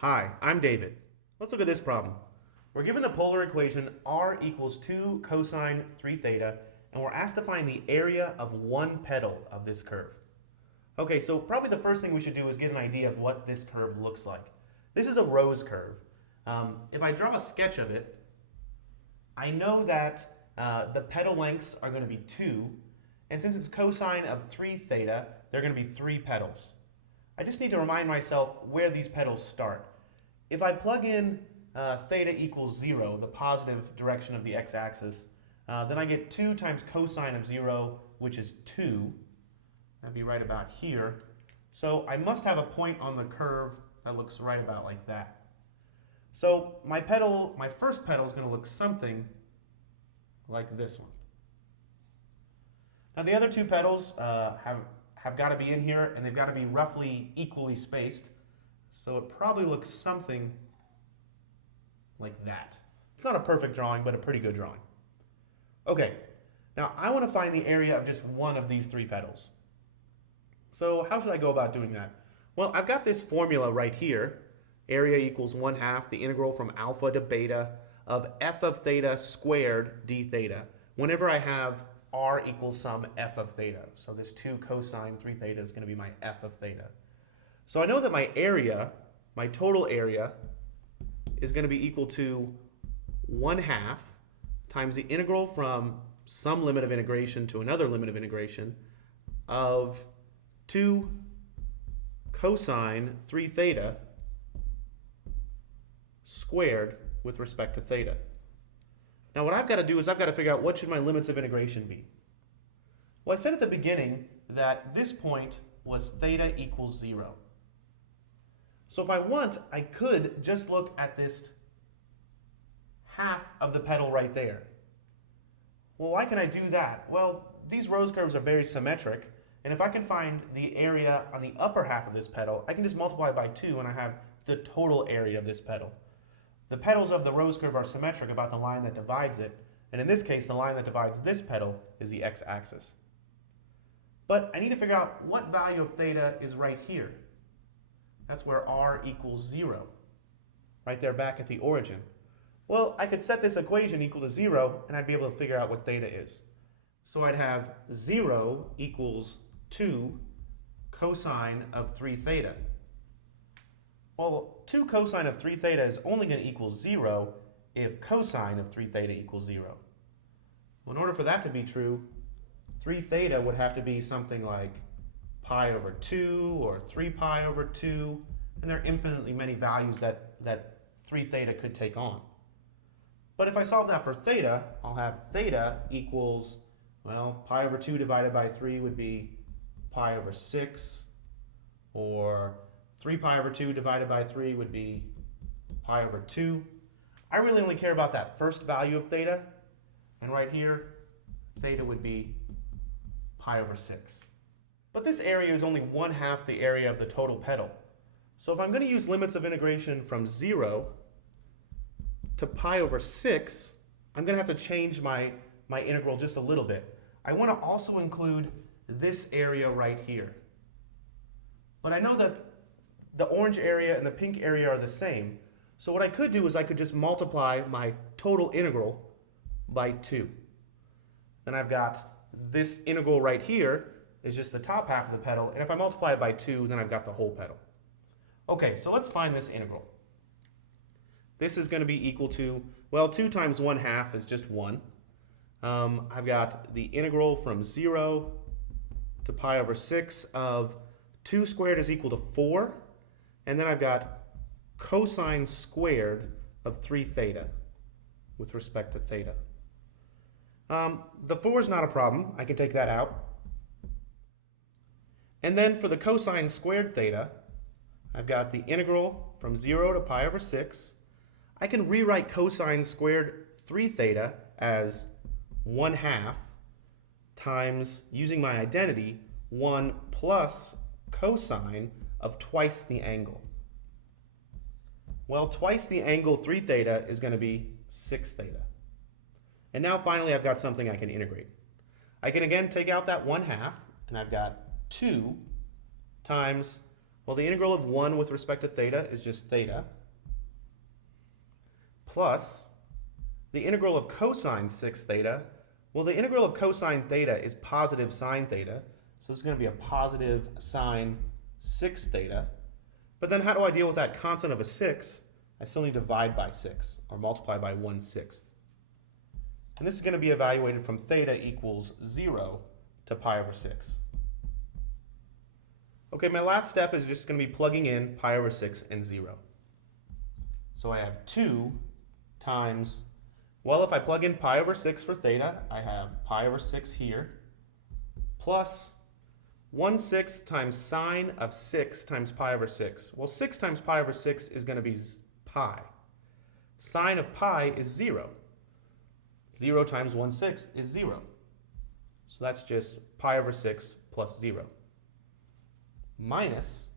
Hi, I'm David. Let's look at this problem. We're given the polar equation r equals 2 cosine 3 theta, and we're asked to find the area of one petal of this curve. Okay, so probably the first thing we should do is get an idea of what this curve looks like. This is a rose curve. If I draw a sketch of it, I know that the petal lengths are going to be 2, and since it's cosine of 3 theta, they're going to be 3 petals. I just need to remind myself where these petals start. If I plug in theta equals 0, the positive direction of the x-axis, then I get 2 times cosine of 0, which is 2. That'd be right about here. So I must have a point on the curve that looks right about like that. So my first petal is going to look something like this one. Now the other 2 petals have got to be in here, and they've got to be roughly equally spaced. So it probably looks something like that. It's not a perfect drawing, but a pretty good drawing. Okay, now I want to find the area of just one of these 3 petals. So how should I go about doing that? Well, I've got this formula right here. Area equals 1/2 the integral from alpha to beta of f of theta squared d theta, whenever I have r equals some f of theta. So this 2 cosine 3 theta is going to be my f of theta. So I know that my area, my total area, is going to be equal to 1/2 times the integral from some limit of integration to another limit of integration of 2 cosine 3 theta squared with respect to theta. Now what I've got to do is I've got to figure out what should my limits of integration be. Well, I said at the beginning that this point was theta equals 0. So if I want, I could just look at this half of the petal right there. Well, why can I do that? Well, these rose curves are very symmetric, and if I can find the area on the upper half of this petal, I can just multiply by 2 and I have the total area of this petal. The petals of the rose curve are symmetric about the line that divides it, and in this case, the line that divides this petal is the x-axis. But I need to figure out what value of theta is right here. That's where r equals 0, right there back at the origin. Well, I could set this equation equal to 0, and I'd be able to figure out what theta is. So I'd have 0 equals 2 cosine of 3 theta. Well, 2 cosine of 3 theta is only going to equal 0 if cosine of 3 theta equals 0. Well, in order for that to be true, 3 theta would have to be something like pi over 2 or 3 pi over 2, and there are infinitely many values that 3 theta could take on. But if I solve that for theta, I'll have theta equals, well, pi over 2 divided by 3 would be pi over 6, or 3 pi over 2 divided by 3 would be pi over 2. I really only care about that first value of theta, and right here, theta would be pi over 6. But this area is only 1/2 the area of the total petal. So if I'm going to use limits of integration from 0 to pi over 6, I'm going to have to change my integral just a little bit. I want to also include this area right here. But I know that the orange area and the pink area are the same. So what I could do is I could just multiply my total integral by 2. Then I've got this integral right here is just the top half of the petal, and if I multiply it by 2, then I've got the whole petal. Okay, so let's find this integral. This is going to be equal to, well, 2 times 1/2 is just 1. I've got the integral from 0 to pi over 6 of 2 squared is equal to 4, and then I've got cosine squared of 3 theta with respect to theta. The 4 is not a problem. I can take that out. And then for the cosine squared theta, I've got the integral from 0 to pi over 6. I can rewrite cosine squared 3 theta as 1/2 times, using my identity, 1 plus cosine of twice the angle. Well, twice the angle 3 theta is going to be 6 theta. And now finally I've got something I can integrate. I can again take out that 1/2, and I've got 2 times Well, the integral of 1 with respect to theta is just theta, plus the integral of cosine 6 theta. Well, the integral of cosine theta is positive sine theta, so this is going to be a positive sine 6 theta. But then how do I deal with that constant of a 6? I still need to divide by 6, or multiply by 1/6. And this is going to be evaluated from theta equals 0 to pi over 6. Okay, my last step is just going to be plugging in pi over 6 and 0. So I have 2 times, well, if I plug in pi over 6 for theta, I have pi over 6 here, plus 1/6 times sine of 6 times pi over 6. Well, 6 times pi over 6 is going to be pi. Sine of pi is 0. 0 times 1/6 is 0. So that's just pi over 6 plus 0. Minus,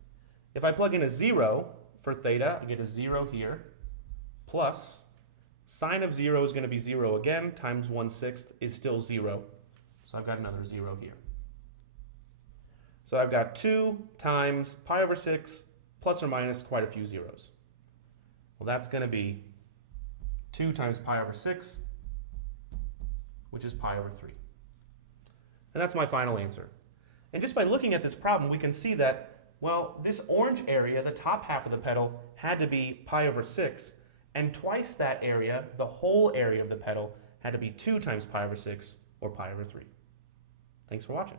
if I plug in a 0 for theta, I get a 0 here, plus sine of 0 is going to be 0 again, times 1/6 is still 0. So I've got another 0 here. So I've got 2 times pi over 6 plus or minus quite a few zeros. Well, that's going to be 2 times pi over 6, which is pi over 3. And that's my final answer. And just by looking at this problem, we can see that, well, this orange area, the top half of the petal, had to be pi over 6, and twice that area, the whole area of the petal, had to be 2 times pi over 6, or pi over 3. Thanks for watching.